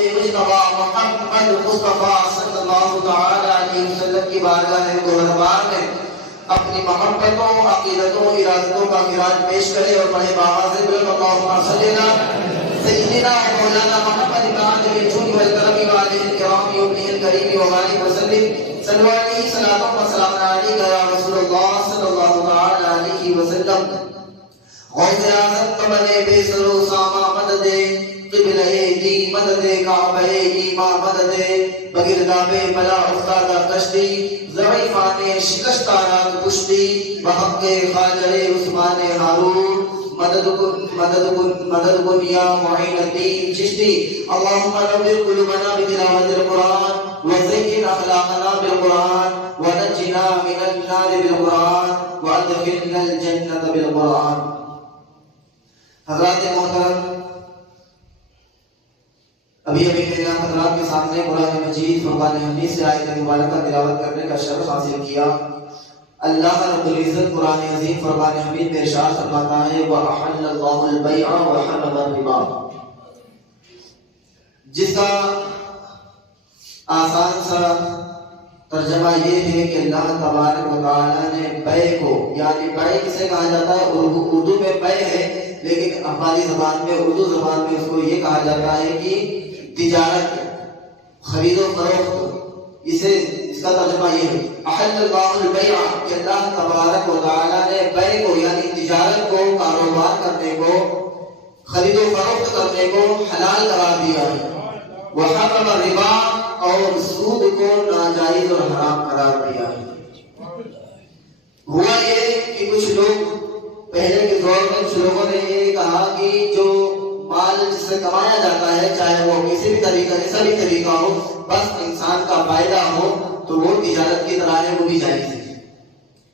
مجتبی محمد مصطفیٰ صلی اللہ تعالی علیہ وسلم کی بارگاہ گوہربار میں اپنی محبتوں، عقیدتوں، ارادتوں کا خراج پیش کرے اور بڑے باواز اللہم صلی علی سیدنا و مولانا محمد تعالی الجود والکرم وعلیہ الکرام یومی الکریم وبارک وسلم صلو علیہ صلاۃ و سلام علیک یا رسول اللہ صلی اللہ تعالی علیہ وسلم. غوث اعظم قمر بے سر و سامہ مدد قبلہ دی مدد کعبہ ایماں مدد بگرداب بلا افتادہ کشتی ضعیفان شکستہ رات پشتی بحق خاجر عثمان ہارون مدد کن یا معین الدین چشتی. اللہم نور قلوبنا بتلاوت القرآن وزین اخلاقنا بالقرآن ونجنا من النار بالقرآن وادخلنا الجنت بالقرآن. حضرات محترم، ابھی میں نے حضرات کے سامنے قرآن مجید فرقان حمید سے آیت مبارکہ تلاوت کرنے کا شرف حاصل کیا. اللہ رب العزت قرآن عظیم فرقان حمید میں ارشاد فرماتا ہے وَأَحَلَّ اللَّهُ الْبَيْعَ وَحَرَّمَ الرِّبَا، جس کا آسان سا ترجمہ یہ ہے کہ اللہ تبارک و تعالیٰ نے بیع کو، یعنی بیع کسے کہا جاتا ہے؟ اردو میں بیع ہے، لیکن ہماری زبان میں، اردو زبان میں اس کو یہ کہا جاتا ہے کہ تجارت، خرید و فروخت. اس کا ترجمہ یہ ہے احل اللہ البیع، کہ اللہ تبارک و تعالیٰ نے بیع کو یعنی تجارت کو، کاروبار کرنے کو، خرید و فروخت کرنے کو حلال قرار دیا ہے. وحرم الربا، اور سود کو ناجائز اور حرام قرار دیا ہے. ہوا یہ کہ کچھ لوگ پہلے کے دور میں کچھ لوگوں نے یہ کہا کہ جو مال جس سے کمایا جاتا ہے، چاہے وہ کسی بھی طریقہ ایسا بھی طریقہ ہو، بس انسان کا فائدہ ہو تو وہ تجارت کی طرح ہے، وہ بھی جائز ہے.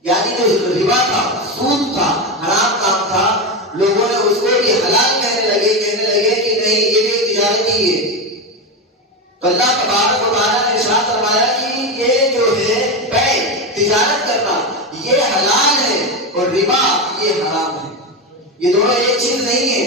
یعنی جو ربا تھا، سود تھا، حرام کام تھا، لوگوں نے اس کو بھی حلال کہنے لگے کہ نہیں یہ بھی تجارت ہی ہے. تو اللہ تبارک و تعالیٰ نے ارشاد فرمایا کہ یہ جو ہے بیع، تجارت کرنا، یہ حلال ہے اور ربا یہ حرام ہے. یہ دونوں ایک چیز نہیں ہے.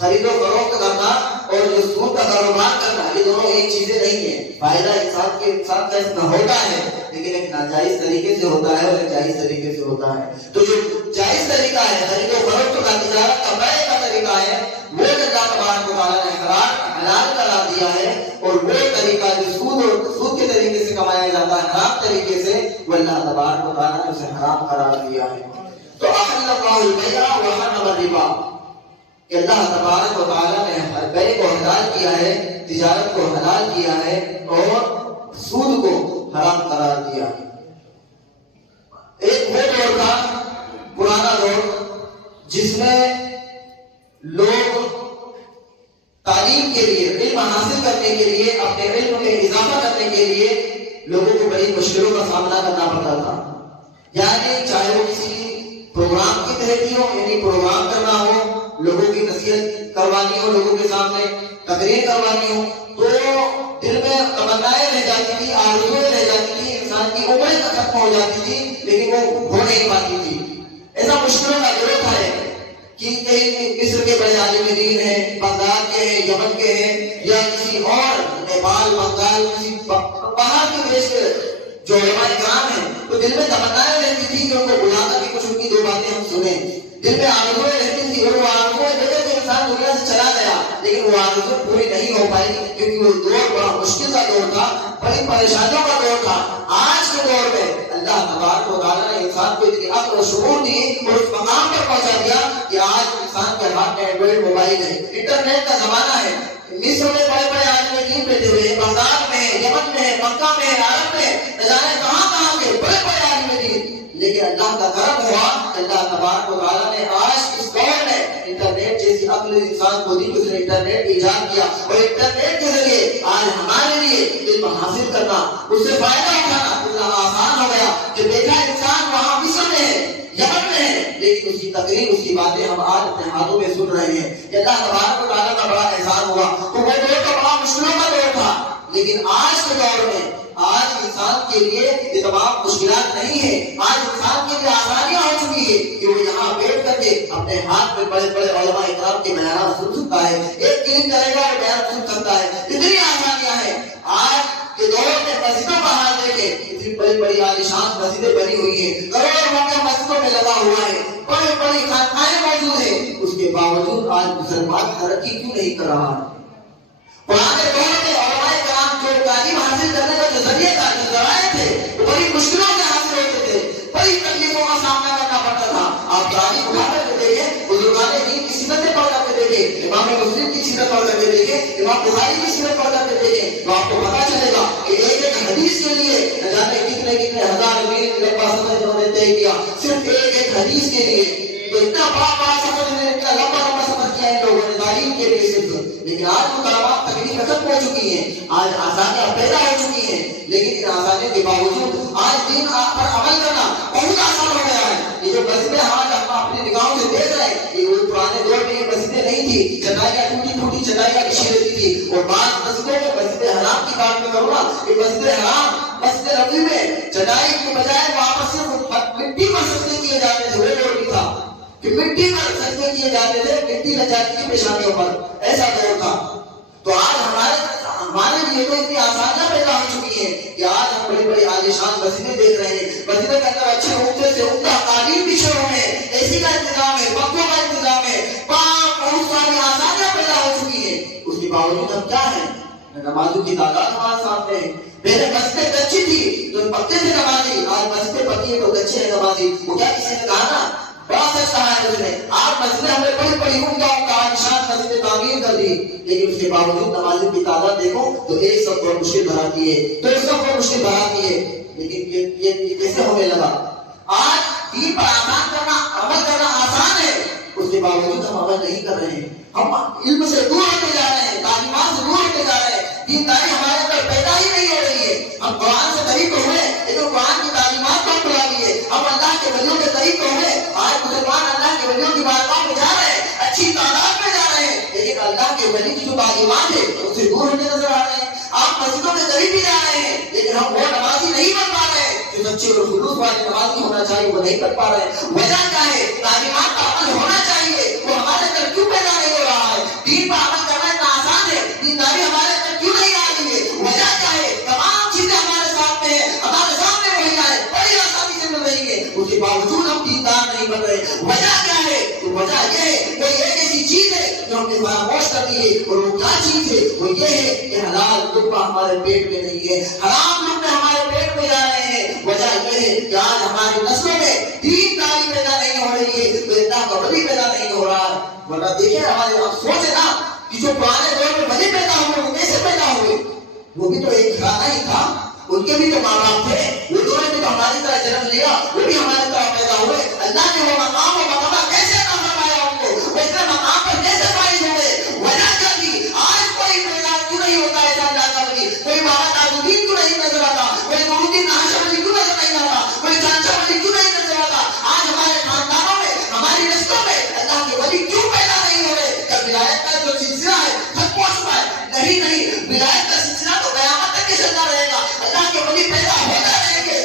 خرید و فروخت کرنا اور جو سود کا کاروبار کرنا، یہ دونوں ایک چیزیں نہیں ہیں. فائدہ انسان کا اس میں ہوتا ہے، لیکن ایک ناجائز طریقے سے ہوتا ہے اور ایک جائز طریقے سے ہوتا ہے. تو جو جائز طریقہ ہے خرید و فروخت کا، تجارت کا، بیع کا طریقہ ہے، وہ اللہ تبارک و تعالیٰ نے حلال قرار دیا ہے. اور وہ طریقہ جو سود کے طریقے سے کمایا جاتا ہے، حرام طریقے سے، وہ اللہ تبارک و تعالیٰ نے اسے حرام قرار دیا ہے. تو احل اللہ البیع وحرم الربا، کہ اللہ تبارک و تعالیٰ نے بیع کو حلال کیا ہے، تجارت کو حلال کیا ہے اور سود کو حرام قرار دیا ہے. ایک وہ دور تھا، پرانا دور، جس میں لوگ تعلیم کے لیے، علم حاصل کرنے کے لیے، اپنے علم میں اضافہ کرنے کے لیے لوگوں کو بڑی مشکلوں کا سامنا کرنا پڑتا تھا. یعنی چاہے وہ کسی پروگرام کی تحت ہی ہو، یعنی پروگرام کرنا ہو، لوگوں کی نصیحت کروانی ہو، لوگوں کے سامنے تقریر کروانی ہو، تو دل میں تمنائیں رہ جاتی تھی، آرزویں رہ جاتی تھی، انسان کی عمریں ختم ہو جاتی تھی، لیکن وہ ہو نہیں پاتی تھی. ایسا مشکلوں کا ضرورت ہے کہ کہیں مصر کے بڑے عالم دین ہیں، بغداد کے ہیں، یمن کے ہیں، یا کسی اور نیپال، بنگال، کسی باہر کے دیش کے جو علماء کرام ہیں، تو دل میں تمنائیں رہتی تھی کہ ان کو بلا کر کے کچھ ان کی دو باتیں ہم سنیں. دل میں آرزویں رہتی تھی، اور وہ آرزویں دیکھے تو انسان دنیا سے چلا گیا، لیکن وہ آرزو پوری نہیں ہو پائی، کیونکہ وہ دور بڑا مشکل کا دور تھا، بڑی پریشانیوں کا دور تھا. آج کے دور میں اللہ تبارک و تعالیٰ نے انسان کو اتنی عقل و شعور دی اور اس مقام پر پہنچا دیا کہ آج انسان کے ہاتھ میں اینڈرائڈ موبائل ہے، انٹرنیٹ کا زمانہ ہے. مصر میں بڑے بڑے عالم دین بیٹھے ہوئے ہیں، بغداد میں، یمن میں، مکہ میں، عرب میں، نہ جانے کہاں کے بڑے بڑے عالم دین. لیکن اللہ کا کرم ہوا، اللہ تبارک و تعالیٰ نے آج اس دور میں انٹرنیٹ جیسی عقل انسان کو دی، اس نے انٹرنیٹ ایجاد کیا، اور انٹرنیٹ کے ذریعے آج ہمارے لیے علم حاصل کرنا، اس سے فائدہ اٹھانا اتنا آسان ہو گیا کہ بیٹھا انسان وہاں مصر میں ہے، یمن میں ہے، لیکن اس کی تقریر، اس کی باتیں ہم آج اپنے ہاتھوں میں سن رہے ہیں. یہ اللہ تبارک و تعالیٰ کا بڑا احسان ہوا. تو وہ دور تو بڑا مشکلوں کا دور تھا، لیکن آج کے دور میں آج انسان کے لیے یہ تمام مشکلات نہیں ہے. آج انسان کے لیے آسانیاں ہو چکی ہے کہ وہ یہاں بیٹھ کر کے اپنے ہاتھ میں بڑے بڑے علماء اکرام کے بیانات سن سکتا ہے، ایک کلک کرے گا اور بیان سن سکتا ہے. اتنی آج کے دور میں مسجدوں کا حال دیکھیں، اتنی بڑی بڑی عالیشان مسجدیں بنی ہوئی ہیں، کروڑوں روپے مسجدوں میں لگا ہوا ہے، بڑی بڑی خانقاہیں موجود ہیں، اس کے باوجود آج مسلمان ترقی کیوں نہیں کر رہا ہے؟ پرانے دور میں علماء کرام جو تعلیم حاصل کرنے کا جو ذریعہ تھا، جو ذرائع تھے، وہ بڑی مشکلوں سے حاصل ہوتے تھے، بڑی تکلیفوں کا سامنا کرنا پڑتا تھا۔ آپ تاریخ اٹھا کر کے دیکھیں، بزرگان دین کی سیرتیں پڑھ کر کے دیکھیں، امام مسلم کی سیرت پڑھ کر کے دیکھیں، امام بخاری کی سیرت پڑھ کر کے دیکھیں، تو آپ کو پتا چلے گا کہ ایک ایک حدیث کے لیے نہ جانے کتنے کتنے ہزار میل لمبا سفر انہوں نے طے کیا، صرف ایک ایک حدیث کے لیے۔ تو اتنا بڑا سفر انہوں نے، اتنا لمبا سفر کیا ان لوگوں نے تعلیم کے لیے صرف۔ لیکن آج وہ کلمات تکلیفیں ختم ہو چکی ہیں، آج آسانیاں پیدا ہو چکی ہیں، لیکن ان آسانیوں کے باوجود آج دین پر عمل کرنا بہت آسان ہو گیا ہے۔ یہ جو مسجدیں آج ہم اپنی نگاہوں سے دیکھ رہے ہیں، یہ وہ پرانے دور میں یہ مسجدیں نہیں تھی، چٹائیاں ٹوٹی ٹوٹی چٹائیاں بچھی رہتی تھی۔ اور بعض مسجدوں میں مسجد حرام کی بات میں کروں گا کہ مسجد حرام، مسجد نبوی میں چٹائی کی بجائے وہاں پر صرف مٹی پر سجدے کیے جاتے تھے۔ وہ دور بھی تھا کہ مٹی پر سجدے کیے جاتے تھے، مٹی لگ جاتی تھی پیشانیوں پر، ایسا دور تھا۔ تو آج ہمارے لیے تو اتنی آسانیاں پیدا ہو چکی ہیں کہ آج ہم بڑی بڑی عالیشان مسجدیں دیکھ رہے ہیں، مسجدوں کے اندر اچھے عمدے سے عمدہ قالین بچھے ہوئے ہیں، اے سی کا انتظام ہے، پنکھوں کا انتظام ہے، بہت ساری آسانیاں پیدا ہو چکی ہیں۔ اس کے باوجود ہم کیا ہیں؟ نمازوں کی تعداد ہمارے سامنے ہے۔ پہلے مسجدیں کچی تھی تو پکے تھے نمازی، آج مسجدیں پکی ہیں تو کچے ہیں نمازی۔ وہ کیا کسی نے کہا نا، بڑا سچ کہا ہے اس نے، آج مسجدیں ہم نے بڑی بڑی عمدہ عالیشان مسجدیں تعمیر کر دی، لیکن اس کے باوجود نمازوں کی تعداد دیکھو تو ایک سب کو مشکل بناتی ہے، تو ایک سب کو مشکل بناتی ہے۔ لیکن یہ کیسے ہونے لگا؟ آج دین پر آسان کرنا، عمل کرنا آسان ہے، اس کے باوجود ہم عمل نہیں کر رہے ہیں، ہم علم سے دور ہوتے جا رہے ہیں، تعلیمات سے دور ہوتے جا رہے ہیں، دینداری ہمارے اندر پیدا ہی نہیں ہو رہی ہے۔ ہم قرآن سے قریب تو ہوئے لیکن قرآن کی تعلیمات کو بلا دیے، ہم اللہ کے ولیوں کے قریب تو ہوئے، آج مسلمان اللہ کے ولیوں کی بارگاہ میں جا رہے ہیں، اچھی تعداد میں جا رہے ہیں، لیکن اللہ کے ولی کی جو تعلیمات ہے اس سے دور ہوتے نظر آ رہے ہیں۔ آپ مسجدوں کے قریب بھی جا رہے ہیں لیکن ہم وہ نمازی نہیں بن پا رہے ہیں جو سچے اور خلوص والے نمازی ہونا چاہیے، وہ نہیں بن پا رہے ہیں۔ وجہ کیا ہے؟ تعلیمات کا عمل ہونا چاہیے، وہ ہمارے اندر کیوں پیدا نہیں ہو رہا ہے؟ دین پر عمل کرنا اتنا آسان ہے، دینداری ہمارے اندر کیوں نہیں آ رہی ہے؟ وجہ کیا ہے؟ تمام چیزیں ہمارے سامنے ہیں، ہمارے سامنے مہیا ہے، بڑی آسانی سے مل رہی ہے، اس کے باوجود ہم دیندار نہیں بن رہے۔ وجہ کیا ہے؟ تو وجہ یہ ہے، کوئی ایک ایسی چیز ہے جو ہم نے فراموش کر دی ہے، اور وہ کیا چیز ہے؟ وہ یہ ہے کہ حلال لقمہ ہمارے پیٹ میں نہیں ہے، حرام لقمے ہمارے پیٹ میں جا رہے ہیں۔ وجہ یہ ہے کہ آج ہماری نسلوں میں دین داری پیدا نہیں ہو رہی ہے، تو اللہ کا ولی پیدا نہیں ہو رہا ہے۔ ورنہ دیکھیں ہمارے افسوس ہے نا کہ جو پرانے دور میں ولی پیدا ہوئے وہ کیسے پیدا ہوئے؟ وہ بھی تو ایک گھرانہ ہی تھا، ان کے بھی تو ماں باپ تھے، وہ دونوں نے تو ہماری طرح جنم لیا، وہ بھی ہماری طرح پیدا ہوئے۔ اللہ نے وہ مقام و مرتبہ کیسے عطا فرمایا ان کو؟ وہ اتنے مقام پر کیسے فائز ہوئے؟ وجہ کیا تھی؟ آج کوئی پیدا کیوں نہیں ہوتا ایسا اللہ کا ولی؟ کوئی بابا تاجدین کیوں نہیں نظر آتا؟ کوئی نورالدین ہاشم علی کیوں نظر نہیں آتا؟ کوئی چانچا علی کیوں نہیں نظر آتا؟ آج ہمارے خاندانوں میں، ہماری نسلوں میں اللہ کے ولی کیوں پیدا نہیں ہو رہے؟ کیا ولایت کا جو سلسلہ ہے ختم ہو چکا ہے؟ نہیں، ولایت کا سلسلہ تو قیامت تک چلتا رہے گا، اللہ کے ولی پیدا ہوتے رہیں گے۔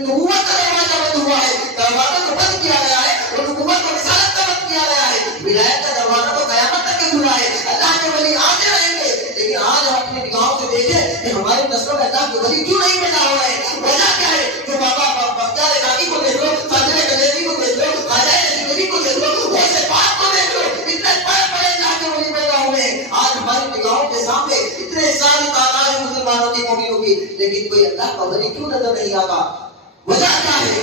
نبوت کا دروازہ بند ہوا ہے، دروازہ کو بند کیا گیا ہے، اور نبوت کو رسالت کا بند کیا گیا ہے، ولایت کا دروازہ تو قیامت تک کھلا ہے، اللہ کے ولی آتے رہیں گے۔ لیکن آج ہم اپنی نگاہوں سے دیکھیں کہ ہماری نسلوں میں اللہ کے ولی کیوں نہیں پیدا ہو رہے ہیں؟ وجہ کیا ہے؟ جو بابا بختیار کاکی کو دیکھ لو، ساجد کلیری کو دیکھ لو، خواجہ علی کو دیکھ لو، غوث پاک کو دیکھ لو، اتنے بڑے بڑے اللہ کے ولی پیدا ہوئے ہیں۔ آج ہماری نگاہوں کے سامنے اتنے ساری تعداد ہے مسلمانوں کی، مومنوں کی، لیکن کوئی اللہ کا ولی کیوں نظر نہیں آتا؟ وجہ کیا ہے؟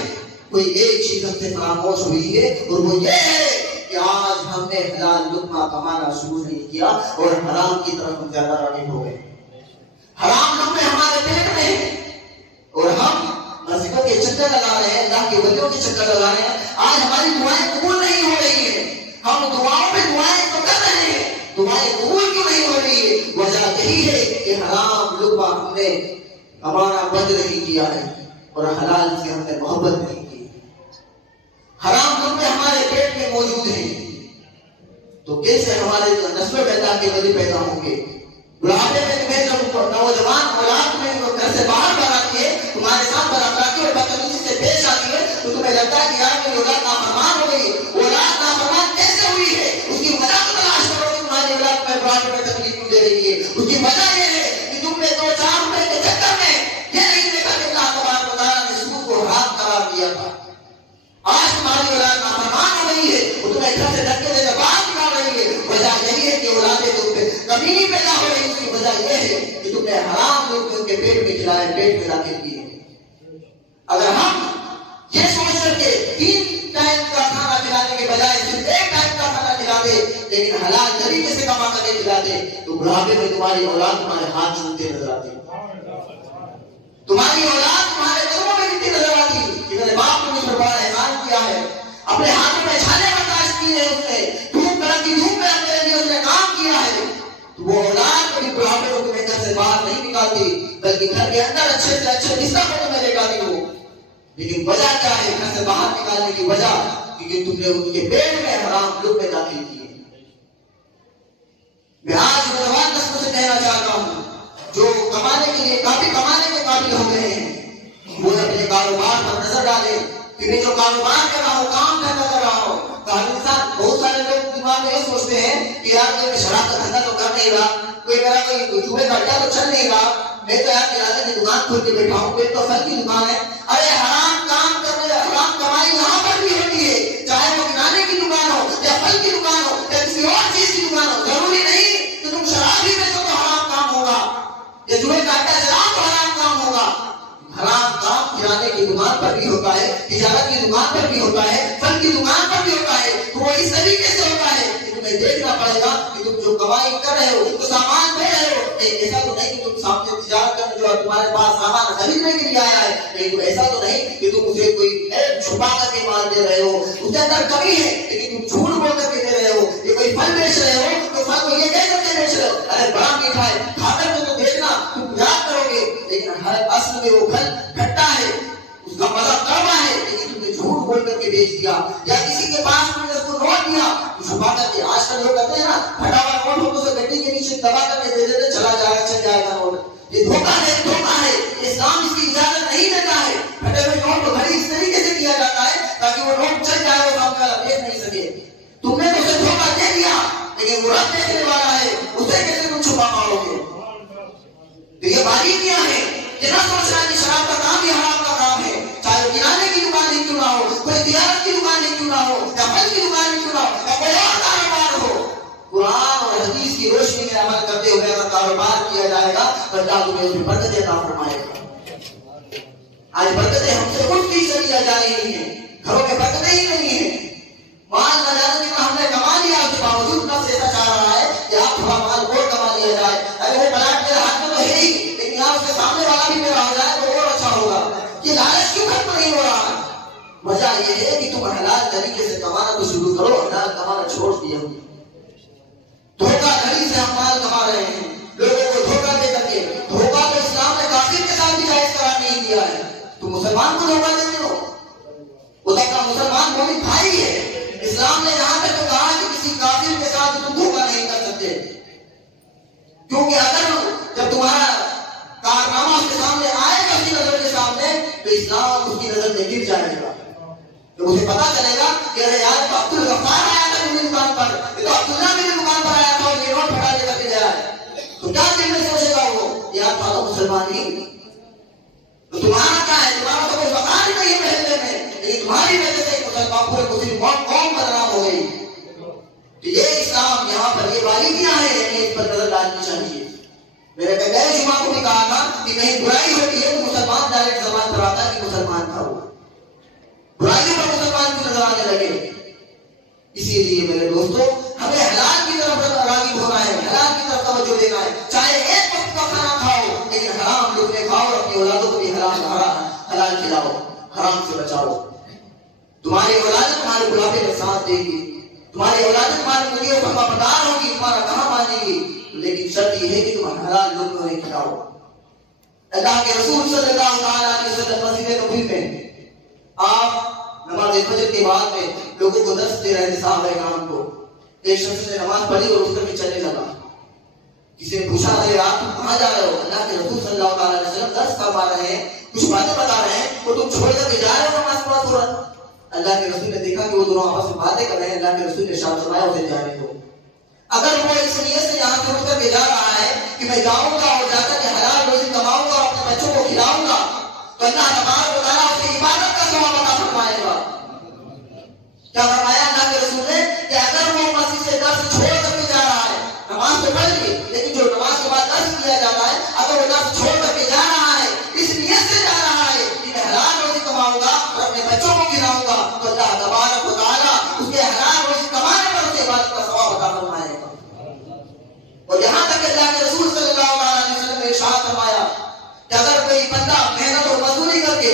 کوئی ایک چیز ہم سے فراموش ہوئی ہے، اور وہ یہ ہے کہ آج ہم نے حلال لقمہ کمانا شروع نہیں کیا اور حرام کی طرف ہم زیادہ راغب ہو گئے۔ حرام لقمے ہمارے پیٹ میں ہیں اور ہم مسجدوں کے چکر لگا رہے ہیں، اللہ کے ولیوں کے چکر لگا رہے ہیں۔ آج ہماری دعائیں قبول نہیں ہو رہی ہیں، ہم دعاؤں پہ دعائیں تو کر رہے ہیں، دعائیں قبول کیوں نہیں ہو رہی ہے؟ وجہ یہی ہے کہ حرام لقمہ ہم نے ہمارا بند نہیں کیا ہے اور حلال سے ہم نے محبت نہیں کی۔ حرام لقمے ہمارے پیٹ میں موجود ہیں، تو کیسے ہمارے نسلوں میں اللہ کے ولی پیدا ہوں گے؟ بڑھاپے میں تمہیں جب نوجوان اولاد میں گھر سے باہر بھگاتی ہے، تمہارے ساتھ برافراقی اور بدتمیزی سے پیش آتی ہے، تو تمہیں لگتا ہے کہ یار میری اولاد نافرمان ہو گئی۔ اولاد نافرمان کیسے ہوئی ہے؟ اس کی وجہ کو تلاش کرو کہ تمہاری اولاد میں بڑھاپے میں تکلیف کیوں دے رہی ہے۔ اس کی وجہ یہ ہے کہ تم نے 2-4 نے حرام لوگ ان کے پیٹ میں کھلائے، پیٹ میں داخل کیے. اگر ہم یہ سوچ کر کے 3 ٹائم کا کھانا کھلانے کے بجائے صرف 1 ٹائم کا کھانا کھلاتے لیکن حلال طریقے سے کما کر کے کھلاتے تو بڑھاپے میں تمہاری اولاد تمہارے ہاتھ چومتے نظر آتی، تمہاری اولاد تمہارے قدموں میں گرتی نظر آتی کہ میرے باپ نے مجھ پر بڑا احسان کیا ہے، اپنے ہاتھوں میں چھالے برداشت کی ہے، اس نے دھوپ کڑک کی دھوپ میں اپنے لیے اس نے کام کیا ہے. تو وہ اولاد کبھی بڑھاپے کو تمہیں گھر سے باہر نہیں نکالتی بلکہ گھر کے اندر اچھے سے اچھے بستر پر تمہیں لے جاتی ہو. لیکن وجہ کیا ہے گھر سے باہر نکالنے کی وجہ؟ کیونکہ تم نے ان کے پیٹ میں حرام لقمے داخل کیے. میں آج نوجوان نسل سے کہنا چاہتا ہوں جو کمانے کے لیے کمانے کے قابل ہو گئے ہیں وہ اپنے کاروبار پر نظر ڈالے کہ میں جو کاروبار کر رہا ہوں، کام دھندا کر رہا ہوں. بہت سارے لوگ دماغ میں یہ سوچتے ہیں کہ یار میں شراب کا دھندا تو کر نہیں رہا، کوئی میرا کوئی جوئے کا اڈا تو چل نہیں رہا، میں تو یار کرانے کی دکان کھول کے بیٹھا ہوں، کوئی تو پھل کی دکان ہے. ارے حرام کام کرنے، حرام کمائی یہاں پر بھی ہوتی ہے، چاہے وہ کرانے کی دکان ہو یا پھل کی دکان ہو یا کسی اور چیز کی دکان ہو. ضروری نہیں کہ تم شراب ہی بیچو تو حرام کام ہوگا یا جوئے کا اڈا چلاؤ تو حرام کام ہوگا. حرام کام کرانے کی دکان پر بھی ہوتا ہے، تجارت کی دکان پر بھی ہوتا ہے، پھل کی دکان پر بھی ہوتا ہے. تو وہ اس طریقے سے ہوتا ہے کہ تمہیں دیکھنا پڑے گا کہ تم جو کمائی کر رہے ہو، تم کو سامان دے رہے ہو. ایسا تو نہیں کہ تم سامنے تجارت کرنے جو تمہارے پاس سامان خریدنے کے لیے آیا ہے، لیکن ایسا تو نہیں کہ تم اسے کوئی چھپا کر کے مال دے رہے ہو. اس کے اندر کمی ہے لیکن تم جھوٹ بول کر کے دے رہے ہو. یہ کوئی پھل بیچ رہے ہو تو پھل کو یہ کہہ کر کے بیچ رہے ہو ارے بڑا میٹھا ہے، کھا کر تو دیکھنا تم یاد کرو گے، لیکن ہر اصل میں وہ پھل کھٹا ہے، اس کا مزہ کڑوا ہے، لیکن تم نے جھوٹ بول کر کے بیچ دیا. یا کسی کے پاس تم نے اس کو نوٹ دیا چھپا کر کے. آج کل لوگ کہتے ہیں نا پھٹا ہوا نوٹ ہو تو اسے گڈی کے نیچے دبا کر کے دے دیتے، چلا جائے گا چل جائے گا نوٹ. یہ دھوکہ ہے، دھوکہ ہے. اسلام اس کی اجازت نہیں دیتا ہے. پھٹے ہوئے نوٹ کو خرید اس طریقے سے کیا جاتا ہے تاکہ وہ نوٹ چل جائے اور سامنے والا دیکھ نہیں سکے. تم نے تو اسے دھوکہ دے دیا لیکن وہ رب دیکھنے والا ہے، اسے کیسے تم چھپا پاؤ گے؟ تو یہ باریکیاں ہیں. یہ نہ سوچنا کہ شراب کا کام ہی حرام کا کام ہے، چاہے وہ کرانے کی دکان ہی کیوں نہ ہو، کوئی تجارت کی دکان ہی کیوں نہ ہو یا پھل کی دکان ہی کیوں نہ ہو یا کوئی اور کاروبار ہو. قرآن اور حدیث کی روشنی میں عمل کرتے ہوئے اگر کاروبار کیا جائے گا تو اللہ تمہیں اس میں برکتیں عطا فرمائے گا. آج برکتیں ہم سے اٹھتی چلی جا رہی ہیں، گھروں میں برکتیں ہی نہیں ہیں. مال نہ جانے جتنا ہم نے کما لیا اس کے باوجود نفس ایسا چاہ رہا ہے کہ آپ تھوڑا مال اور کما لیا جائے. ارے وہ پلاٹ میرے ہاتھ میں تو ہے ہی لیکن یہاں اس کے سامنے والا بھی میرا ہو جائے تو اور اچھا ہوگا. یہ لالچ کیوں ختم نہیں ہو رہا؟ وجہ یہ ہے کہ تم حلال طریقے سے کمانا تو شروع کرو، حلال کمانا چھوڑ دیا. دھوکہ دھڑی سے ہم مال کما رہے ہیں، لوگوں کو دھوکہ دے کر کے. دھوکہ تو اسلام نے کافر کے ساتھ بھی جائز قرار نہیں دیا ہے. تم مسلمان کو دھوکہ دیتے ہو، وہ تو اپنا مسلمان مومن بھائی ہے. اسلام نے یہاں تک تو کہا کہ کسی کافر کے ساتھ تم دھوکہ نہیں کر سکتے، کیونکہ اگر جب تمہارا کارنامہ اس کے سامنے آئے گا، اس کی نظر کے سامنے، تو اسلام اس کی نظر میں گر جائے گا. تو اسے پتا چلے گا کہ ارے یار تو عبد الغفار آیا تھا میری دکان پر، یہ تو عبداللہ میری دکان پر آیا تھا اور یہ نوٹ پھٹا لے کر کے گیا ہے. تو کیا دل میں سوچے گا وہ یار تھا تو مسلمان ہی. تو تمہارا کیا ہے؟ تمہارا تو کوئی وقار ہی نہیں ہے محلے میں، لیکن تمہاری وجہ سے مسلمان پورے مسلم قوم بدنام ہو گئی. تو یہ اسلام یہاں پر یہ باریکیاں ہیں، یعنی اس پر نظر ڈالنی چاہیے. میرے پہلے جمعہ کو بھی کہا تھا کہ کہیں برائی ہوتی ہے تو مسلمان ڈائریکٹ زبان پر آتا ہے کہ مسلمان تھا وہ، برائیوں پر مسلمان کی نظر آنے لگے. اسی لیے میرے دوستو ہمیں حلال کی طرف راغب ہونا ہے، حلال کی طرف توجہ دینا ہے. چاہے ایک وقت کا کھانا کھاؤ لیکن حرام لقمے کھاؤ اور اپنی اولادوں کو بھی حلال کھلاؤ، حرام سے بچاؤ. تمہاری اولاد تمہارے بڑھاپے میں ساتھ دے گی، تمہاری اولاد تمہاری مدیوں پر وفادار ہوگی، تمہارا کہاں مانے گی، لیکن شرط یہ ہے کہ تم حلال لقمے انہیں کھلاؤ. اللہ کے رسول صلی اللہ علیہ وسلم مسجد نبوی میں آپ نماز فجر کے بعد میں لوگوں کو درس دے رہے تھے، صحابہ کرام کو. ایک شخص نے نماز پڑھی اور اٹھ کر کے چلنے لگا. کسی نے پوچھا ارے آپ کہاں جا رہے ہو؟ اللہ کے رسول صلی اللہ علیہ وسلم درس فرما رہے ہیں، کچھ باتیں بتا رہے ہیں اور تم چھوڑ کر کے جا رہے ہو نماز پڑھا تھوڑا. اللہ کے رسول نے دیکھا کہ وہ دونوں آپس میں باتیں کر رہے ہیں. اللہ کے رسول نے ارشاد فرمایا اسے جانے دو. اگر وہ اس نیت سے یہاں سے اٹھ کر کے جا رہا ہے کہ میں جاؤں گا اور جا کر کے حلال روزی کماؤں گا اور اپنے بچوں کو کھلاؤں گا، تو اللہ تبارک و تعالیٰ اسے عبادت کا ثواب عطا فرمائے گا. کیا فرمایا اللہ کے رسول نے کہ اگر وہ مسجد سے درس چھوڑ کر کے جا رہا ہے، نماز تو پڑھ لی لیکن جو نماز کے بعد درس کیا جاتا ہے، اگر وہ نفس چھوڑ کر کے جا رہا ہے، اس نیت سے جا رہا ہے کہ میں حلال روزی کماؤں گا اور اپنے بچوں کو کھلاؤں گا، تو اللہ تبارک و تعالیٰ اس کے حلال روزی کمانے پر اسے عبادت کا ثواب عطا فرمائے گا۔ اور یہاں تک کہ اللہ کے رسول صلی اللہ علیہ وسلم نے ارشاد فرمایا کہ اگر کوئی بندہ محنت اور مزدوری کر کے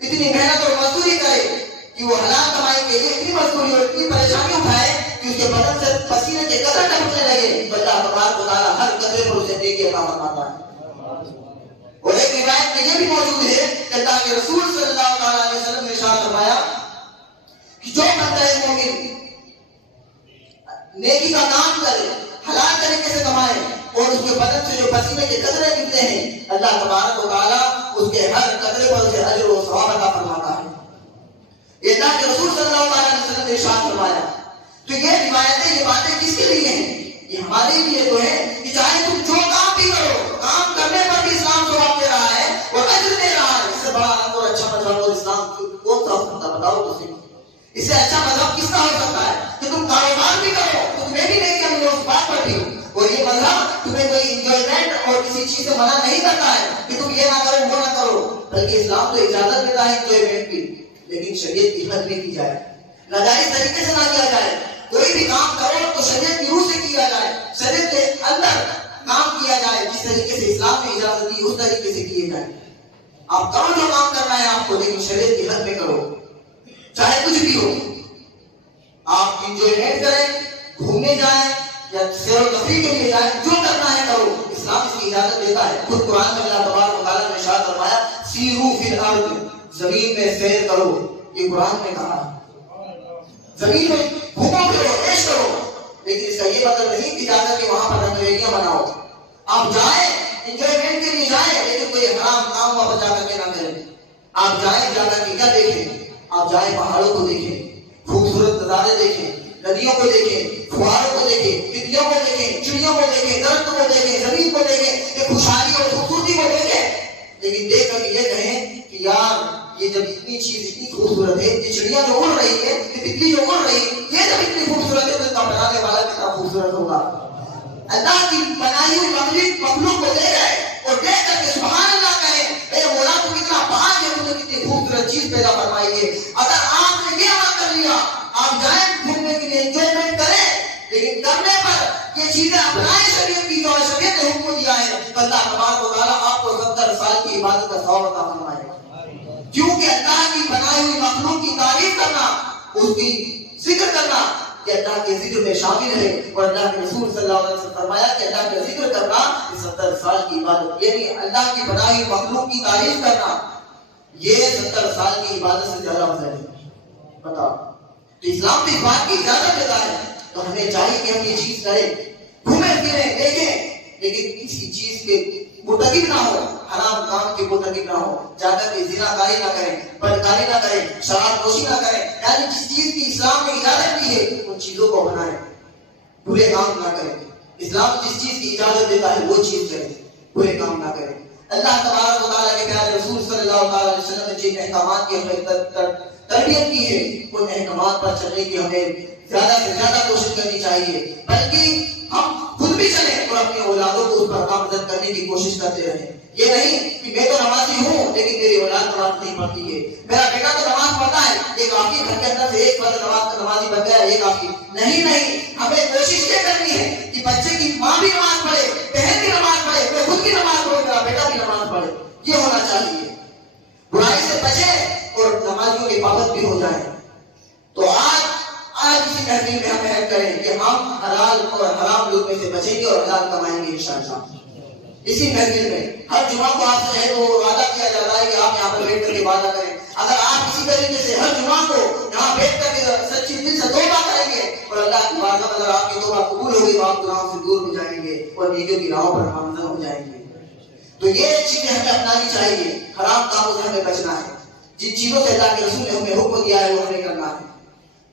اتنی محنت اور مزدوری کرے کہ وہ حلال کمائی کے لیے اتنی مزدوری اور اتنی پریشانی اٹھائے کہ اس کے بدن سے پسینے کے قطرے ٹپکنے لگے، تو اللہ تبارک و تعالیٰ ہر قطرے پر اسے نیکی عطا فرماتا ہے۔ اور ایک روایت میں یہ بھی موجود ہے کہ اللہ کے رسول صلی اللہ علیہ وسلم نے ارشاد فرمایا کہ جو بندہ مومن نیکی کا کام کرے، حلال طریقے سے کمائے اور اس کے بدن سے جو پسینے کے قطرے نکلتے ہیں، اللہ تبارک و تعالیٰ اس کے ہر قطرے پر اسے اجر و ثواب عطا فرماتا ہے۔ یہ اللہ کے رسول صلی اللہ علیہ وسلم نے ارشاد فرمایا۔ تو یہ روایتیں، یہ باتیں کس کے لیے ہیں؟ یہ ہمارے لیے تو ہے کہ چاہے تم جو کام بھی کرو، کام کرنے پر بھی اسلام ثواب دے رہا ہے اور اجر دے رہا ہے۔ اس سے بڑا اور اچھا مذہب اور اسلام کون سا ہو سکتا ہے؟ بتاؤ تو صحیح۔ اس سے اچھا مذہب کس کا ہو سکتا ہے کہ تم کاروبار بھی کرو، تمہیں بھی نہیں کہ اس بات پر بھی ہو، اور یہ مذہب تمہیں کوئی انجوائمنٹ اور کسی چیز سے منع نہیں کرتا ہے کہ تم یہ نہ کرو وہ نہ کرو، بلکہ اسلام تو اجازت دیتا ہے انجوائمنٹ کی، لیکن شریعت کی حد میں کی جائے، ناجائز طریقے سے نہ کیا جائے۔ کوئی بھی کام کرو تو شریعت کی روح سے کیا جائے، شریعت کے اندر کام کیا جائے، جس طریقے سے اسلام نے اجازت دی اس طریقے سے کیے جائے۔ آپ کرو جو کام کرنا ہے آپ کو، لیکن شریعت کی حد میں کرو، چاہے کچھ بھی ہو۔ آپ انجوائمنٹ کریں، گھومنے جائیں یا سیر و تفریح کے لیے جائیں، جو کرنا ہے کرو، اسلام اس کی اجازت دیتا ہے۔ خود قرآن میں اللہ تبارک و تعالیٰ نے ارشاد فرمایا سیروا فی الارض، زمین میں سیر کرو، یہ قرآن نے کہا ہے۔ زمین میں گھومو پھرو، عیش کرو، لیکن اس کا یہ مطلب نہیں کہ جا کر کے وہاں پر رنگریلیاں بناؤ۔ آپ جائیں انجوائمنٹ کے لیے جائیں، لیکن کوئی حرام کام وہاں پر جا کر کے نہ کریں۔ آپ جائیں، جا کر کے کیا دیکھیں؟ آپ جائیں پہاڑوں کو دیکھیں، خوبصورت نظارے دیکھیں، ندیوں کو دیکھیں، فواروں کو دیکھیں، تتلیوں کو دیکھیں، چڑیوں کو دیکھیں، درختوں کو دیکھیں، زمین کو دیکھیں، یہ خوشحالی اور خوبصورتی کو دیکھیں، لیکن دیکھ کر یہ کہیں کہ یار یہ جب اتنی چیز اتنی خوبصورت ہے، یہ چڑیا جو اڑ رہی ہے، یہ تتلی جو اڑ رہی ہے، یہ جب اتنی خوبصورت ہے تو اس کا بنانے والا کتنا خوبصورت ہوگا۔ اللہ کی بنائی ہوئی مخلوق کو دیکھ رہے اور دیکھ کر کے سبحان اللہ کہیں، اے مولا تو کتنا پاک ہے، تو نے کتنی خوبصورت چیز پیدا فرمائی ہے۔ اگر آپ نے یہ عمل کر لیا، آپ جائیں گھومنے کے لیے انجوائمنٹ کریں، لیکن کرنے پر یہ چیزیں اپنائیں شریعت کی جو شریعت نے حکم دیا ہے، تو اللہ تبارک و تعالیٰ آپ کو 70 سال کی عبادت کا ثواب عطا فرمائے گا۔ کیونکہ اللہ کی بنائی ہوئی مخلوق کی تعریف کرنا، اس کی ذکر کرنا، کہ اللہ کے ذکر میں شامل ہے، اور اللہ کے رسول صلی اللہ علیہ وسلم فرمایا کہ اللہ کا ذکر کرنا 70 سال کی عبادت، یعنی اللہ کی بنائی ہوئی مخلوق کی تعریف کرنا یہ 70 سال کی عبادت سے زیادہ افضل ہے۔ بتاؤ، تو اسلام تو اس بات کی اجازت دیتا ہے، تو ہمیں چاہیے کہ ہم یہ چیز کریں، گھومیں پھریں دیکھیں، لیکن کسی چیز کے مرتکب نہ ہو، حرام کام کے مرتکب نہ ہو، جا کر کے زنا کاری نہ کریں، بدکاری نہ کریں، شراب نوشی نہ کریں، یعنی جس چیز کی اسلام نے اجازت دی ہے ان چیزوں کو بنائیں، برے کام نہ کریں۔ اسلام جس چیز کی اجازت دیتا ہے وہ چیز کریں، برے کام نہ کریں۔ اللہ تبارک و تعالیٰ کے پیارے رسول صلی اللہ علیہ وسلم نے جن احکامات کی ہمیں تربیت کی ہے، ان احکامات پر چلنے کی ہمیں زیادہ سے زیادہ کوشش کرنی چاہیے، بلکہ ہم خود بھی چلیں اور اپنے اولادوں کو اس پر نامزد کرنے کی کوشش کرتے رہیں۔ یہ نہیں کہ میں تو نمازی ہوں لیکن میری اولاد نماز نہیں پڑھتی ہے، میرا بیٹا تو نماز پڑھتا ہے، یہ کافی، گھر کے اندر سے ایک فرد نمازی بن گیا یہ کافی نہیں، ہمیں کوشش یہ کرنی ہے کہ بچے کی ماں بھی نماز پڑھے، بہن بھی نماز پڑھے، میں خود بھی نماز پڑھوں، میرا بیٹا بھی نماز پڑھے، یہ ہونا چاہیے، برائی سے بچے اور نمازیوں کے پابند بھی ہو جائیں۔ تو آج اسی محفل میں ہم عہد کریں کہ ہم حلال اور حرام لقمے سے بچیں گے اور حلال کمائیں گے انشاءاللہ۔ اسی محفل میں ہر جمعہ کو آپ سے وہ وعدہ کیا جاتا ہے کہ آپ یہاں پر بیٹھ کر کے وعدہ کریں، اگر آپ اسی طریقے سے ہر جمعہ کو یہاں بیٹھ کر کے سچی دل سے توبہ کریں گے اور اللہ کی بارگاہ میں اگر آپ کی توبہ قبول ہوگی تو آپ گناہوں سے دور ہو جائیں گے اور نیکیوں کی راہوں پر گامزن ہو جائیں گے۔ تو یہ چیزیں ہمیں اپنانی چاہیے، حرام کاموں سے ہمیں بچنا ہے، جن چیزوں سے اللہ کے رسول نے ہمیں حکم دیا ہے وہ ہمیں کرنا ہے،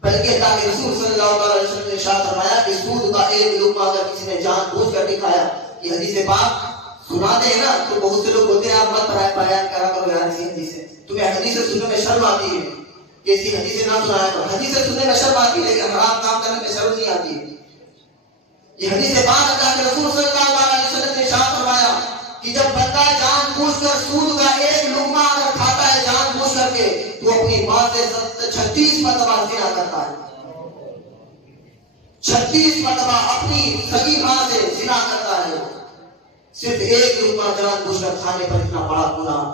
بلکہ اللہ کے رسول صلی اللہ علیہ وسلم نے ارشاد فرمایا کہ سود کا ایک لقمہ اگر کسی نے جان بوجھ کر کے کھایا، یہ حدیث پاک سناتے ہیں نا تو بہت سے لوگ بولتے ہیں آپ مت بیان کرا کرو یار اسی حدیث سے، تمہیں حدیث سننے میں شرم آتی ہے، ایسی حدیث نہ سنایا کرو، حدیث سننے میں شرم آتی ہے لیکن حرام کام کرنے میں شرم نہیں آتی ہے۔ یہ حدیث پاک اللہ کے رسول صلی اللہ علیہ وسلم نے ارشاد فرمایا کہ جب بندہ جان بوجھ کر سود کا ایک لقمہ اگر کھاتا ہے جان بوجھ کر کے تو اپنی ماں سے 36 مرتبہ زنا کرتا ہے. 36 مرتبہ اپنی سگی ماں سے زنا کرتا ہے صرف ایک لقمہ جان بوجھ کر کھانے پر اتنا بڑا گناہ.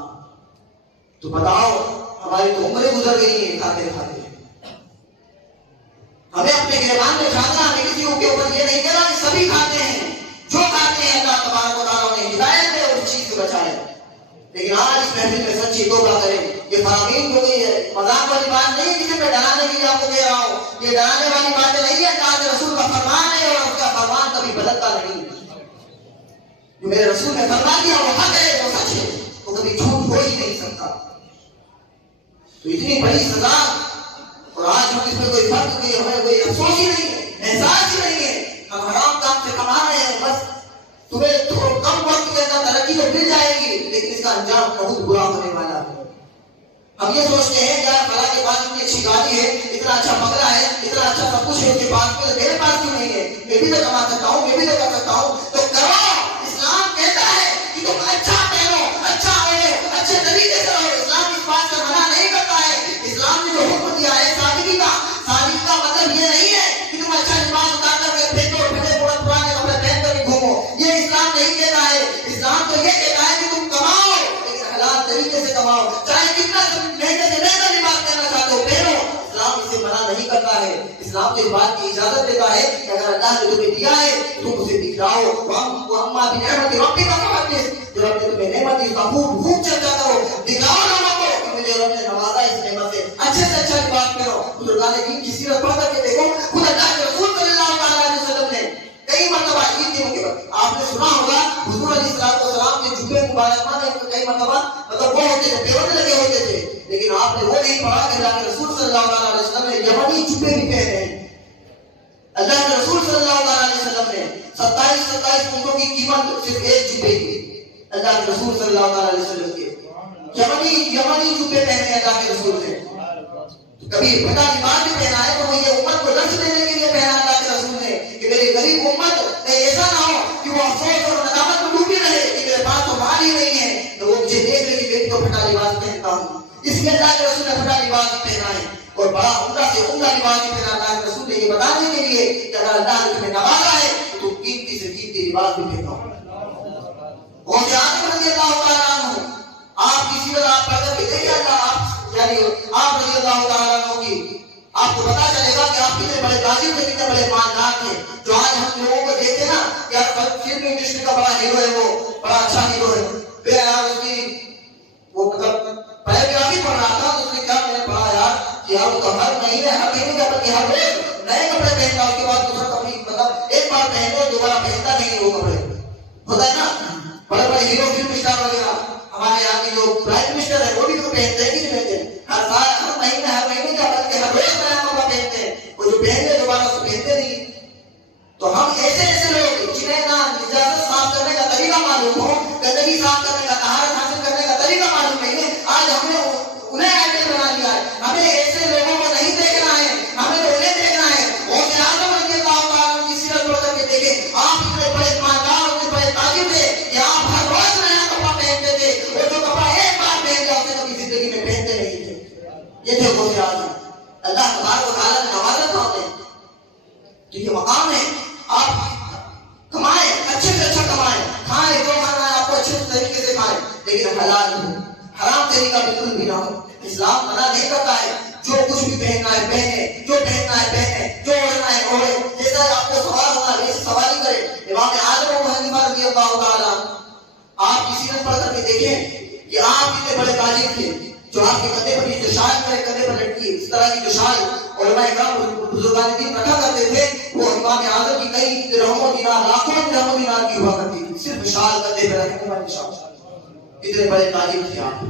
تو بتاؤ ہماری تو عمریں گزر گئی ہیں کھاتے کھاتے. ہمیں اپنے گریبان میں کھانا ہمیں کسی کے اوپر یہ نہیں کہنا کہ سبھی کھاتے ہیں. جو کھاتے ہیں اللہ تبارک و تعالیٰ نے ہدایت دے اور اس چیز سے بچائے. لیکن آج اس محفل میں سچی توبہ کریں. یہ فرامین ہو گئی ہے, مذاق والی بات نہیں جسے میں ڈرانے کے لیے آپ کو دے رہا ہوں. یہ ڈرانے والی باتیں نہیں ہے. اللہ کے رسول کا فرمان ہے اور اس کا فرمان کبھی بدلتا نہیں. جو میرے رسول نے فرما دیا وہ حق ہے, وہ سچ ہے, وہ کبھی جھوٹ ہو ہی نہیں سکتا. تو اتنی بڑی سزا اور آج ہم اس میں کوئی فرق نہیں, ہمیں کوئی افسوس ہی نہیں ہے, احساس ہی نہیں ہے. ہم حرام کام سے کما رہے ہیں, بس تمہیں تھوڑا کم وقت کے اندر ترقی تو مل جائے گی لیکن اس کا انجام بہت برا ہونے والا ہے. ہم یہ سوچتے ہیں یار فلاں کے پاس اتنی اچھی گاڑی ہے, اتنا اچھا بنگلہ ہے, اتنا اچھا سب کچھ ہے اس کے پاس, میرے پاس کیوں نہیں ہے؟ میں بھی تو کما سکتا ہوں, میں بھی تو کر سکتا ہوں. تو کرو. اسلام کہتا ہے کہ تم اچھا پہنو, اچھا ہو, اچھے طریقے سے رہو. اسلام اس بات سے منع نہیں کرتا ہے. اسلام نے جو حکم دیا ہے سادگی کا مطلب یہ نہیں ہے کہ تم اچھا لباس اتار کر کے پھینکو, پھٹے پرانے کپڑے پہن کر کے گھومو. یہ اسلام نہیں کہتا ہے. اسلام تو یہ کہتا ہے کہ تم کماؤ لیکن حلال طریقے سے کماؤ. چاہے کتنا مہنگے سے مہنگا لباس پہننا چاہتے ہو پہنو. اسلام اس سے منع نہیں کرتا ہے. اسلام تو اس بات کی اجازت دیتا ہے کہ اگر اللہ نے تمہیں دیا ہے تم اسے دکھلاؤ. اما بھی نعمت ربی کا فحدث, جو رب نے تمہیں نعمت دی اس کا خوب خوب چرچا کرو, دکھلاؤ لوگوں کو کہ مجھے رب نے نوازا اس نعمت سے. اچھے سے اچھا لباس پہنو. بزرگان دین کی سیرت پڑھ کر کے دیکھو, خود اللہ کے رسول صلی اللہ علیہ وسلم نے کئی مرتبہ عید کے موقع پر آپ نے سنا ہوگا حضور علیہ السلام کے جبے مبارکہ میں کئی مرتبہ مطلب وہ ہوتے تھے, پیرونے لگے ہوتے تھے, لیکن آپ نے وہ نہیں پڑھا کہ اللہ کے رسول صلی اللہ علیہ وسلم نے یمنی جبے بھی پہنے ہیں. اللہ کے رسول صلی اللہ علیہ وسلم نے 27 اونٹوں کی قیمت صرف ایک جبے کی. اللہ کے رسول صلی اللہ علیہ وسلم کے یمنی جبے پہنے اللہ کے رسول نے. کبھی پھٹا لباس بھی پہنا ہے تو وہ یہ امت کو درس دینے کے لیے پہنا اللہ کے رسول نے کہ میری غریب امت ایسا نہ ہو کہ وہ افسوس اور ندامت میں ڈوبی رہے کہ میرے پاس تو مال ہی نہیں ہے, تو وہ مجھے دیکھ لے کہ میں تو پھٹا لباس پہنتا ہوں. اس لیے اللہ کے رسول نے پھٹا لباس پہنا ہے اور بڑا عمدہ سے عمدہ لباس پہنا. اللہ کے رسول نے یہ بتانے کے لیے کہ اگر اللہ نے تمہیں نوازا ہے تو تم قیمتی سے قیمتی لباس بھی پہنو. اور جان رضی اللہ تعالیٰ عنہ آپ کی سیرت آپ پڑھ کر کے دیکھیں, اللہ آپ یعنی آپ رضی اللہ تعالیٰ عنہ کی آپ کو پتا چلے گا کہ آپ کتنے بڑے تاجر تھے, کتنے بڑے مالدار تھے. جو آج ہم لوگوں کو دیکھتے نا کہ فلم انڈسٹری کا بڑا ہیرو ہے, وہ بڑا اچھا ہیرو ہے, پھر یار اس کی وہ مطلب بایوگرافی پڑھ رہا تھا تو اس نے کیا میں نے پڑھا یار کہ یار وہ تو ہر مہینے کا بلکہ ہر روز نئے کپڑے پہنتا, اس کے بعد دوسرا کپڑے مطلب ایک بار پہنو دوبارہ پہنتا نہیں وہ کپڑے. ہوتا ہے نا بڑے بڑے ہیرو فلم اسٹار وغیرہ, ہمارے یہاں کی جو پرائم منسٹر ہے وہ بھی تو پہنتے ہیں کہ نہیں پہنتے, ہر سال ہر مہینے کا بلکہ ہر روز نیا کپڑا پہنتے ہیں. وہ جو پہنتے دوبارہ اس کو پہنتے نہیں. تو ہم ایسے لوگ جنہیں نہ نجاست صاف کرنے کا طریقہ معلوم ہو, گندگی صاف کرنے کا, طہارت حاصل کرنے کا طریقہ معلوم نہیں ہے, آج ہم نے انہیں آئیڈیل بنا دیا ہے. ہمیں ایسے لوگوں کو نہیں دیکھنا ہے, ہمیں تو انہیں دیکھنا ہے. اور اعظم رضی اللہ تعالیٰ کی سیرت پڑھ کر کے دیکھیں, آپ اتنے بڑے ایماندار, اتنے بڑے تاجر تھے کہ آپ ہر روز نیا کپڑا پہنتے تھے, اور جو کپڑا ایک بار پہن گیا اسے کبھی زندگی میں پہنتے نہیں تھے. یہ تھے غوث اعظم. اللہ تبارک و تعالیٰ نے نوازا تھا انہیں. تو یہ مقام ہے, آپ کمائیں, اچھے سے اچھا کمائیں, کھائیں جو کھانا ہے آپ کو اچھے طریقے سے کھائیں, لیکن حلال ہو, حرام طریقہ بالکل بھی نہ ہو. اسلام منع نہیں کرتا ہے جو کچھ بھی پہننا ہے پہنے, جو پہننا ہے پہنے, جو اوڑھنا ہے اوڑھے. جیسا آپ کو سوال ہونا ہے سوال ہی کرے. امام اعظم ابو حنیفہ رضی اللہ تعالیٰ آپ کی سیرت پڑھ کر کے دیکھیں کہ آپ کتنے بڑے تاجر تھے, جو آپ کے کندھے پر یہ جو شال کرے, کندھے پر لٹکی اس طرح کی جو شال علماء کرام بزرگان دین رکھا کرتے تھے, وہ امام اعظم کی کئی درہموں دینار, لاکھوں درہموں دینار کی ہوا کرتی تھی, صرف شال کندھے پر رکھنے والی شال. اتنے بڑے تاجر تھے آپ.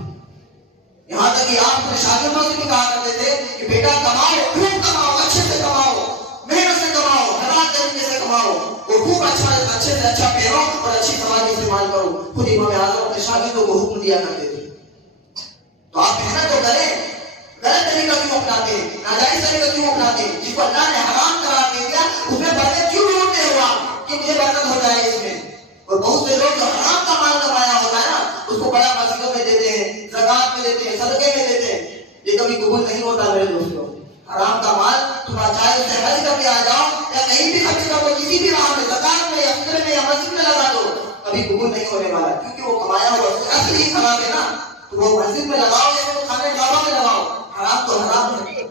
یہاں تک کہ آپ اپنے شاگردوں سے بھی کہا کرتے تھے کہ بیٹا کماؤ, خوب کماؤ, اچھے سے کماؤ, محنت سے کماؤ, حلال طریقے سے کماؤ, اور خوب اچھے سے اچھا پہنو اور اچھی سواری استعمال کرو. خود امام اعظم اپنے شاگردوں کو حکم دیا کرتے تھے. تو آپ محنت تو کریں, غلط طریقہ کیوں اپناتے ہیں, ناجائز طریقہ کیوں اپناتے ہیں, جس کو اللہ نے حرام قرار دے دیا اس میں برکت کیوں ڈھونڈتے ہو آپ کہ مجھے برکت ہو جائے اس میں. اور بہت سے لوگ جو حرام کا مال کمایا دیتے ہیں, صدقے میں دیتے ہیں, یہ کبھی قبول نہیں ہوتا میرے دوستوں. حرام کا مال تم چاہے اسے حج کر کے آ جاؤ یا کہیں بھی خرچ کر دو, کسی بھی راہ میں, زکات میں یا فطر میں یا مسجد میں لگا دو, کبھی قبول نہیں ہونے والا, کیونکہ وہ کمایا ہوا اصلی حرام ہے نا. تو وہ مسجد میں لگاؤ یا تو کھانے ڈھابا میں لگاؤ, حرام تو حرام ہے.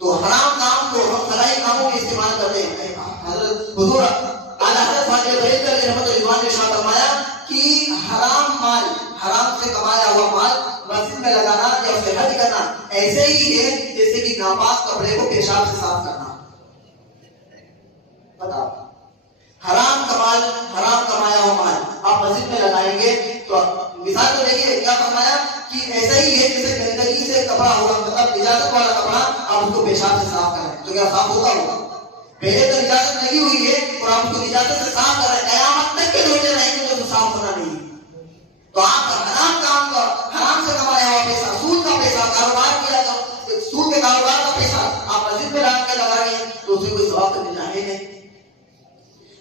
تو حرام کام کو ہم فلاحی کاموں میں استعمال کرتے ہیں. حضرت حضور اعلیٰ حضرت حاجی بریلوی علیہ رحمۃ اللہ نے ارشاد فرمایا کہ حرام مال, حرام سے کمایا ہوا مال مسجد میں لگانا یا اسے حج کرنا ایسے ہی ہے جیسے کہ ناپاک کپڑے کو پیشاب سے صاف کرنا. بتاؤ, حرام کمال, حرام کمایا ہوا مال آپ مسجد میں لگائیں گے تو مثال تو دیکھیے کیا فرمایا کہ ایسا ہی ہے جیسے گندگی سے کپڑا ہوا, مطلب اجازت والا کپڑا آپ اس کو پیشاب سے صاف کریں تو کیا صاف ہوگا؟ پہلے تو اجازت نہیں ہوئی ہے اور آپ اس کو اجازت سے صاف کر رہے ہیں, قیامت تک کے دھوتے رہیں گے تو صاف ہونا نہیں. تو آپ کا حرام کام کا, حرام سے کمایا ہوا پیسہ, سود کا پیسہ, کاروبار کیا تو سود کے کاروبار کا پیسہ آپ مسجد میں لا کے لگا رہے ہیں تو اسے کوئی ثواب تو ملنا ہے نہیں.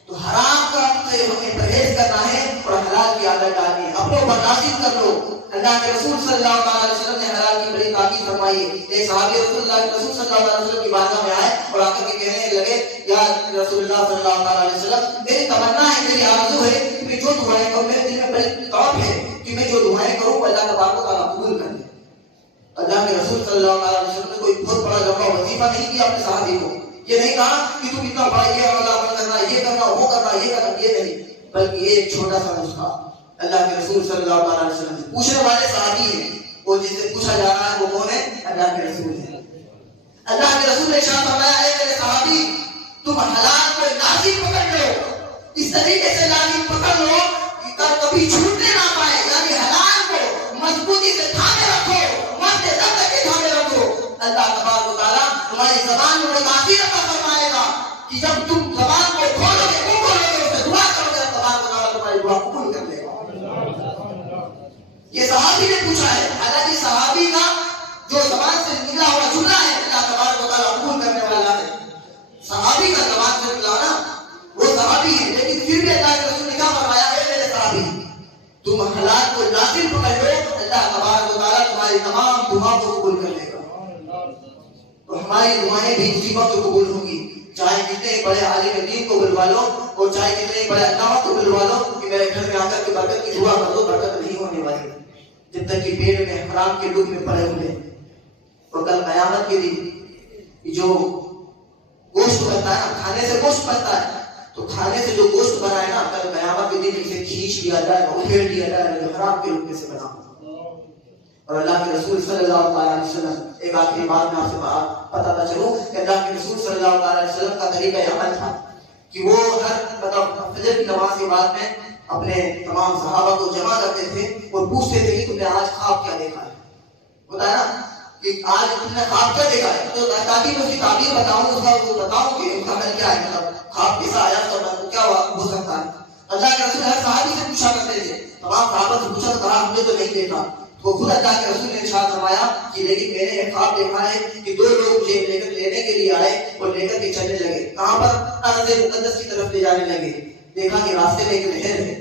تو حرام کام سے ہمیں پرہیز کرنا ہے اور حلال کی عادت ڈالنی ہے. اپنے اوپر نازل کر لو. اللہ کے رسول صلی اللہ علیہ وسلم نے حلال کی بڑی تاکید فرمائی ہے. ایک صحابی رسول صلی اللہ علیہ وسلم کی بارگاہ میں آئے اور آ کر کے کہنے لگے, یا رسول اللہ صلی اللہ علیہ وسلم, میری تمنا ہے, میری آرزو ہے کہ میں جو دعائیں کروں, میرے دل میں بڑی طلب ہے کہ میں جو دعائیں کروں اللہ تبارک و تعالیٰ قبول کر لے. اللہ کے رسول صلی اللہ علیہ وسلم نے کوئی بہت بڑا لمبا وظیفہ نہیں کیا اپنے صحابی کو. یہ نہیں کہا کہ تم اتنا بڑا یہ عمل کرنا, یہ کرنا, وہ کرنا, یہ کرنا, یہ نہیں, بلکہ یہ ایک چھوٹا سا نسخہ اللہ کے رسول صلی اللہ علیہ وسلم سے پوچھنے والے صحابی ہیں, وہ جس سے پوچھا جا رہا ہے وہ کون ہے؟ اللہ کے رسول ہے. اللہ کے رسول نے ارشاد فرمایا, اے میرے صحابی, تم حلال کو لازم پکڑ لو, اس طریقے سے لازم پکڑ لو کہ کبھی چھوٹنے نہ پائے. یعنی حلال کو مضبوطی سے تھامے رکھو, مرتے دم تک کے تھامے رکھو. اللہ تبارک و تعالیٰ تمہاری زبان میں تاثیر عطا فرمائے گا کہ جب تم زبان کو کھولو گے, منہ کھولو گے, اسے دعا کرو گے, تبارک و تعالیٰ تمہاری دعا قبول کر لے گا. یہ صحابی نے پوچھا ہے, حالانکہ صحابی کا جو زبان سے نکلا ہوا جملہ ہے اللہ تبارک و تعالیٰ قبول کرنے والا ہے. صحابی کا زبان سے نکلا نا وہ صحابی ہے, لیکن پھر بھی اللہ کے رسول نے کیا فرمایا, اے میرے صحابی, تم حلال کو لازم پکڑ لو, اللہ تبارک و تعالیٰ تمہاری تمام دعاؤں کو قبول کر لے گا. تو ہماری دعائیں بھی اسی وقت قبول ہوں گی, چاہے کتنے بڑے عالم دین کو بلوا لو اور چاہے کتنے بڑے علامہ کو بلوا لو کہ میرے گھر میں آ کر کے برکت کی دعا کر دو, برکت نہیں ہونے والی جب تک کہ پیٹ میں حرام کے لوگ میں پڑے ہوئے. اور کل قیامت کے دن جو گوشت بنتا ہے, کھانے سے گوشت بنتا ہے, تو کھانے سے جو گوشت بنا ہے نا, کل قیامت کے دن اسے کھینچ لیا جائے گا, ادھیڑ لیا جائے گا, جو حرام کے لوگ سے بنا ہو. اور اللہ کے رسول صلی اللہ علیہ وسلم, ایک آخری بات میں آپ سے بتاتا چلوں کہ اللہ کے رسول صلی اللہ علیہ وسلم کا طریقہ عمل تھا کہ وہ ہر مطلب فجر کی نماز کے بعد میں اپنے تمام صحابہ کو جمع کرتے تھے اور پوچھتے تھے کہ تم نے آج خواب کیا دیکھا ہے. ہوتا ہے نا کہ آج تم نے خواب کیا دیکھا ہے, تو تاکہ میں اس کی تعبیر بتاؤں, اس کا وہ بتاؤں کہ اس کا حل کیا ہے, مطلب خواب کیسا آیا تو کیا ہو سکتا ہے. اللہ کے رسول ہر صحابی سے پوچھا کرتے تھے, تمام صحابہ سے پوچھا تو کہا ہم نے تو نہیں دیکھا. تو خود اللہ کے رسول نے ارشاد فرمایا کہ لیکن میں نے ایک خواب دیکھا ہے کہ دو لوگ مجھے لینے کے لیے آئے اور لے کر کے چلنے لگے. کہاں پر؟ ارض مقدس کی طرف لے جانے لگے. دیکھا کہ راستے میں ایک نہر ہے.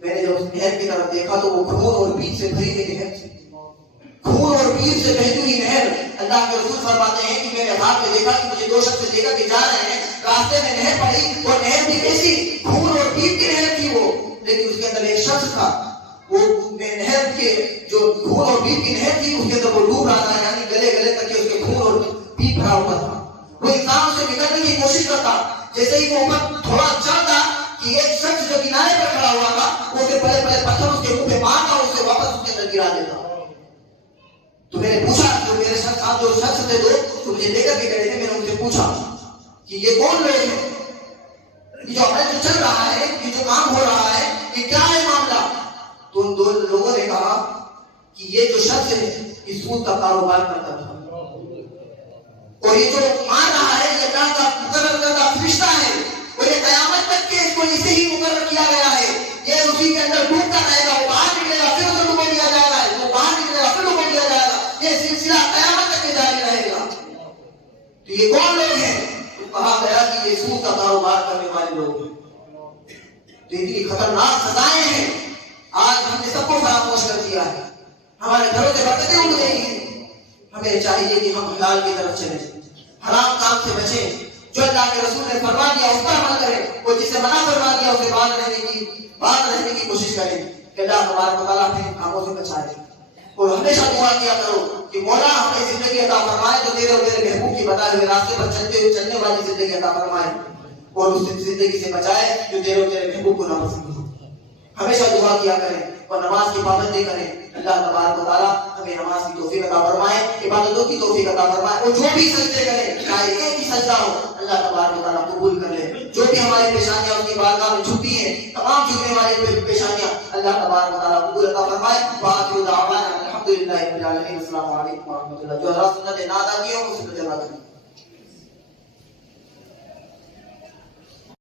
میں نے جب اس نہر کی طرف دیکھا تو وہ خون اور پیٹ سے بھری ہوئی نہر تھی, خون اور پیٹ سے بہتی ہوئی نہر. اللہ کے رسول فرماتے ہیں کہ میں نے خواب میں دیکھا کہ مجھے دو شخص لے کر کے جا رہے ہیں, راستے میں نہر پڑی اور نہر بھی کیسی, خون اور پیٹ کی نہر تھی وہ, لیکن اس کے اندر ایک شخص تھا, وہ نہر کے جو خون اور پیپ کی نہر تھی اس کے اندر وہ ڈوب رہا تھا, یعنی گلے تک کے اس کے خون اور پیپ بھرا ہوا تھا. وہ انسان سے نکلنے کی کوشش کرتا, جیسے ہی وہ اوپر تھوڑا چڑھتا کہ ایک شخص جو کنارے پر کھڑا ہوا تھا وہ اسے بڑے بڑے پتھر اس کے منہ پہ مارتا اور اسے واپس اس کے اندر گرا دیتا. تو میں نے پوچھا, جو میرے ساتھ جو شخص تھے دو تو مجھے لے کر کے گئے تھے, میں نے ان سے پوچھا کہ یہ کون لوگ ہیں, یہ جو عمل جو چل رہا ہے, یہ جو کام ہو رہا ہے, یہ کیا ہے معاملہ. تو ان دو لوگوں نے کہا کہ یہ جو شخص ہے یہ سود کا کاروبار کرتا تھا, اور یہ جو مان رہا ہے یہ اللہ کا مقرر کردہ فرشتہ ہے, اور یہ قیامت تک کے اس کو اسے ہی مقرر کیا گیا ہے, یہ اسی کے اندر ڈوبتا رہے گا, وہ باہر نکلے گا پھر اسے ڈوبو دیا جائے گا, وہ باہر نکلے گا پھر ڈوبو دیا جائے گا, یہ سلسلہ قیامت تک کے جاری رہے گا. تو یہ کون لوگ ہیں؟ تو کہا گیا کہ یہ سود کا کاروبار کرنے والے لوگ ہیں. تو اتنی خطرناک سزائیں ہیں, آج ہم نے سب کو فراموش کر دیا ہے. ہمارے گھروں سے برکتیں اٹھ گئی ہیں. ہمیں چاہیے کہ ہم حلال کی طرف چلیں, حرام کام سے بچیں. جو اللہ کے رسول نے فرما دیا اس پر عمل کریں, وہ جسے منع فرما دیا اسے بات رہنے کی کوشش کریں کہ اللہ تبارک و تعالیٰ اپنے کاموں سے بچائے. اور ہمیشہ دعا کیا کرو کہ مولا ہمیں زندگی عطا فرمائے تو تیرے اور تیرے محبوب کی بتائے ہوئے راستے پر چلنے والی زندگی عطا فرمائے, اور اس زندگی سے بچائے جو تیرے اور تیرے محبوب کو ناپسند ہو. ہمیشہ دعا کیا کریں اور نماز کی پابندی کریں. اللہ تبارک و تعالیٰ ہمیں نماز کی توفیق عطا فرمائے, عبادتوں کی توفیق عطا فرمائے, اور جو بھی سجدے کریں چاہے ایک ہی سجدہ ہو اللہ تبارک و تعالیٰ قبول کر لے. جو بھی ہماری پیشانیاں اس کی بارگاہ میں جھکتی ہیں, تمام جھکنے والی پیشانیاں اللہ تبارک و تعالیٰ قبول عطا فرمائے. وآخر دعوانا الحمدللہ رب العالمین. السلام علیکم ورحمۃ اللہ. جو حضرات سنت ناد آ گئی ہو اس کو جمع کریں.